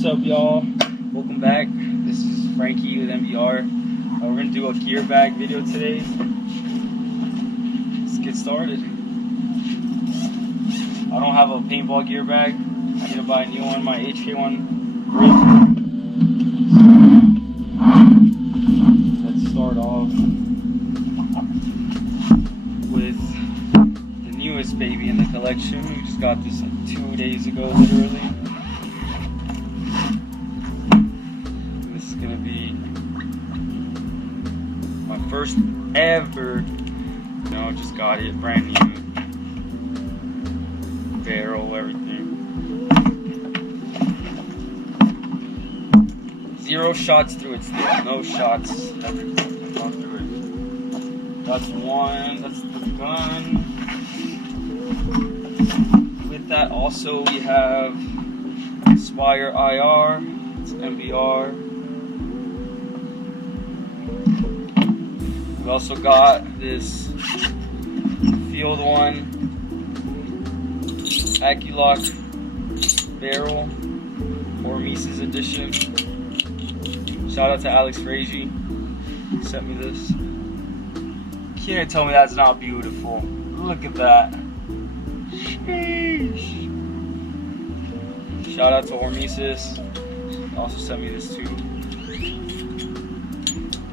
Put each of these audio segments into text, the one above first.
What's up, y'all? Welcome back. This is Frankie with MBR. We're gonna do a gear bag video today. Let's get started. I don't have a paintball gear bag. I need to buy a new one. My HK1 grip. Let's start off with the newest baby in the collection. We just got this like 2 days ago, literally. This is gonna be my first ever, just got it brand new. Barrel, everything. 0 shots through it still. No shots ever gone through it. That's one. That's the gun. With that also we have Spire IR. It's MBR. We also got this Field One AccuLock barrel, Hormesis edition. Shout out to Alex Frazier, sent me this. Can't tell me that's not beautiful. Look at that. Sheesh. Shout out to Hormesis. Also sent me this too.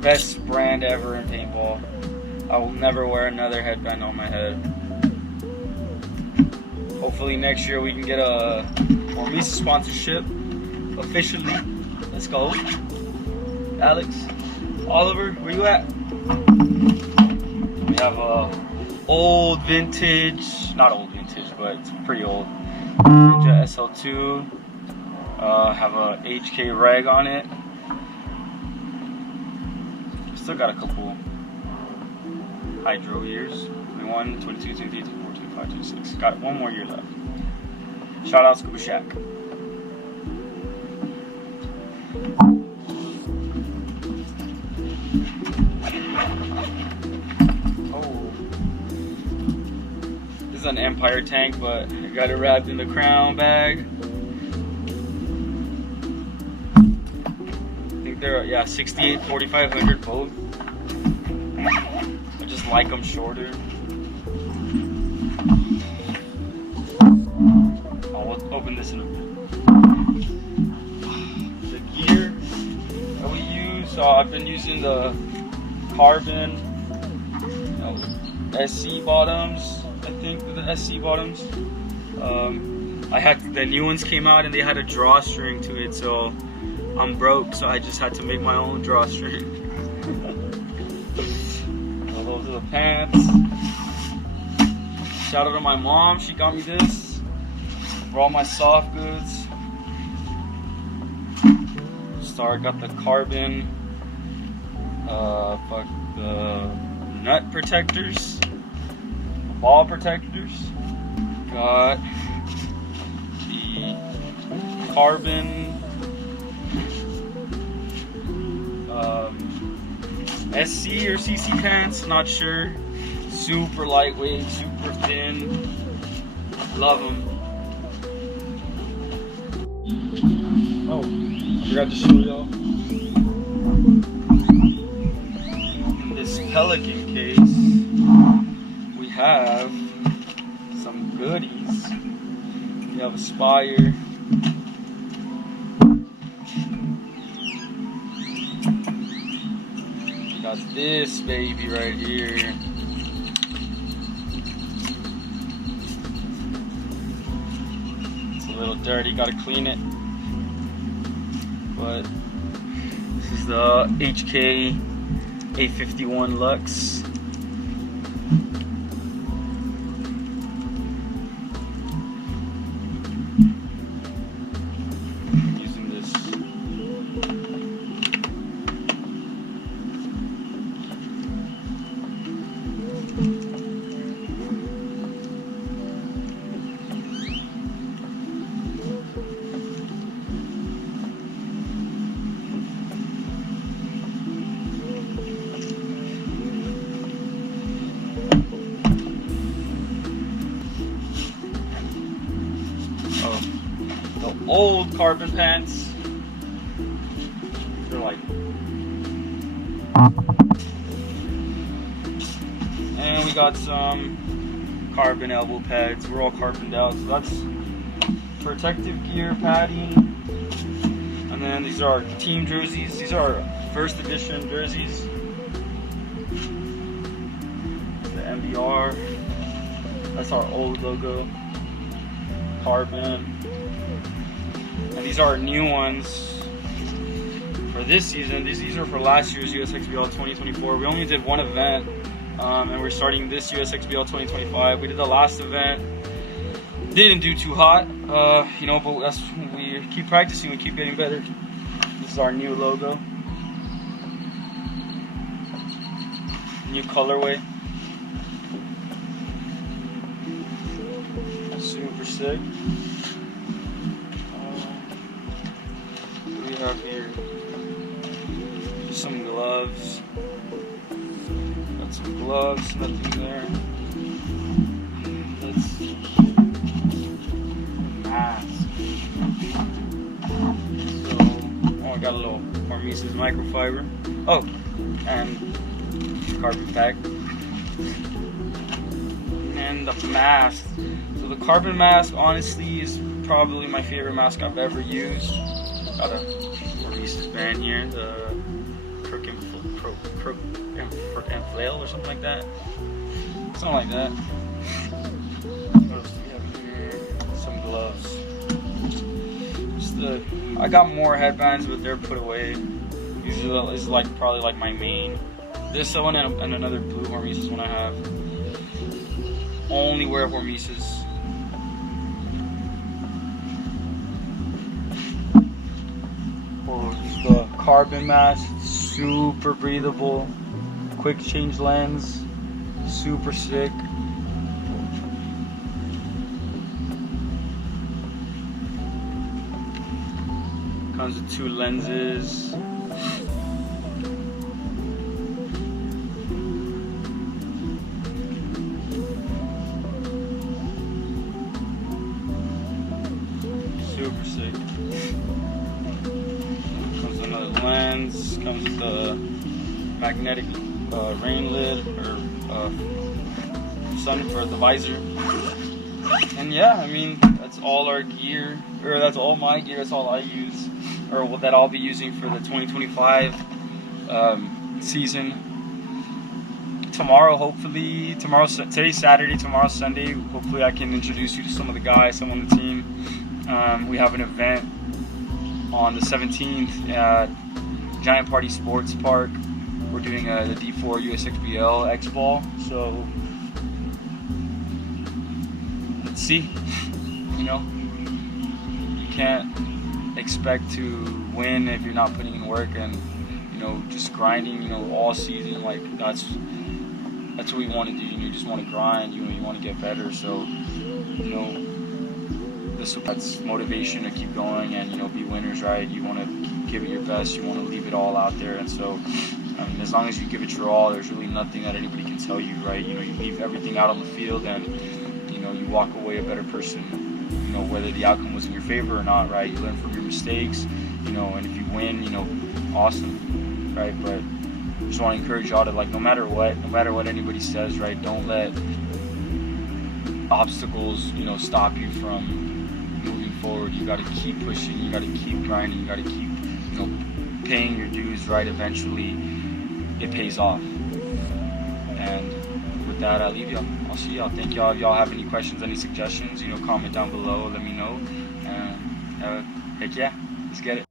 Best brand ever in paintball. I will never wear another headband on my head. Hopefully next year we can get a Hormesis sponsorship officially. Let's go. Alex, Oliver, where you at? We have a old vintage, not old vintage, but it's pretty old. Ninja SL2. Have a HK reg on it. Still got a couple hydro years. 21, 22, 23, 24, 25, 26. Got 1 more year left. Shout out Scuba Shack. Oh. This is an Empire tank, but I got it wrapped in the Crown bag. I think they're, 68, 4500 both. I just like them shorter. I'll open this in a bit. The gear that we use, I've been using the carbon SC bottoms. I think the SC bottoms. I had the new ones came out and they had a drawstring to it, so I'm broke, so I just had to make my own drawstring. So those are the pants. Shout out to my mom, she got me this for all my soft goods. Got the carbon, the nut protectors, the ball protectors. Got the carbon SC or CC pants, not sure. Super lightweight, super thin. Love them. Oh, forgot to show y'all. In this Pelican case, we have some goodies. We have a Spire. We got this baby right here. It's a little dirty, gotta clean it. But this is the HK A51 Lux. I'm using this. old carbon pants. are like. And we got some carbon elbow pads. We're all carboned out, so that's protective gear, padding. And then these are our team jerseys. These are our first edition jerseys. The MBR. That's our old logo. Carbon. And these are our new ones for this season. These are for last year's USXBL 2024. We only did one event, and we're starting this USXBL 2025. We did the last event. Didn't do too hot, you know, but that's we keep practicing, we keep getting better. This is our new logo, new colorway, super sick. What do we have here? Some gloves. Got some gloves, nothing there. Let's see. Mask. So, oh, I got a little Hormesis microfiber. Oh, and carbon pack. And the mask. So the carbon mask, honestly, is probably my favorite mask I've ever used. Got a Hormesis band here, the Flail or something like that. Something like that. What else do we have here? Some gloves. I got more headbands, but they're put away. These is like probably like my main. This one and another blue Hormesis one I have. Only wear Hormesis. Oh, this is the carbon mask. Super breathable. Quick change lens. Super sick. Comes with 2 lenses. Super sick. Comes with another lens. Comes with the magnetic rain lid or sun for the visor. And yeah, I mean, that's all our gear, or that's all my gear. That's all I use, or that I'll be using for the 2025 season. Tomorrow, hopefully, today's Saturday, tomorrow's Sunday. Hopefully, I can introduce you to some of the guys, some on the team. We have an event on the 17th at Giant Party Sports Park. We're doing the D4 USXBL X Ball, so let's see. You know, you can't expect to win if you're not putting in work and, you know, just grinding, you know, all season. Like that's what we want to do. You just want to grind. You know, you want to get better. So, you know, that's motivation to keep going and, you know, be winners, right? You want to give it your best. You want to leave it all out there, and so. I mean, as long as you give it your all, there's really nothing that anybody can tell you, right? You know, you leave everything out on the field, and, you know, you walk away a better person, you know, whether the outcome was in your favor or not, right? You learn from your mistakes, you know, and if you win, you know, awesome, right? But I just want to encourage y'all to, like, no matter what anybody says, right, don't let obstacles, you know, stop you from moving forward. You got to keep pushing, you got to keep grinding, you got to keep, you know, paying your dues, right? Eventually it pays off. And with that, I leave y'all. I'll see y'all. Thank y'all. If y'all have any questions, any suggestions, you know, comment down below. Let me know. And heck yeah, let's get it.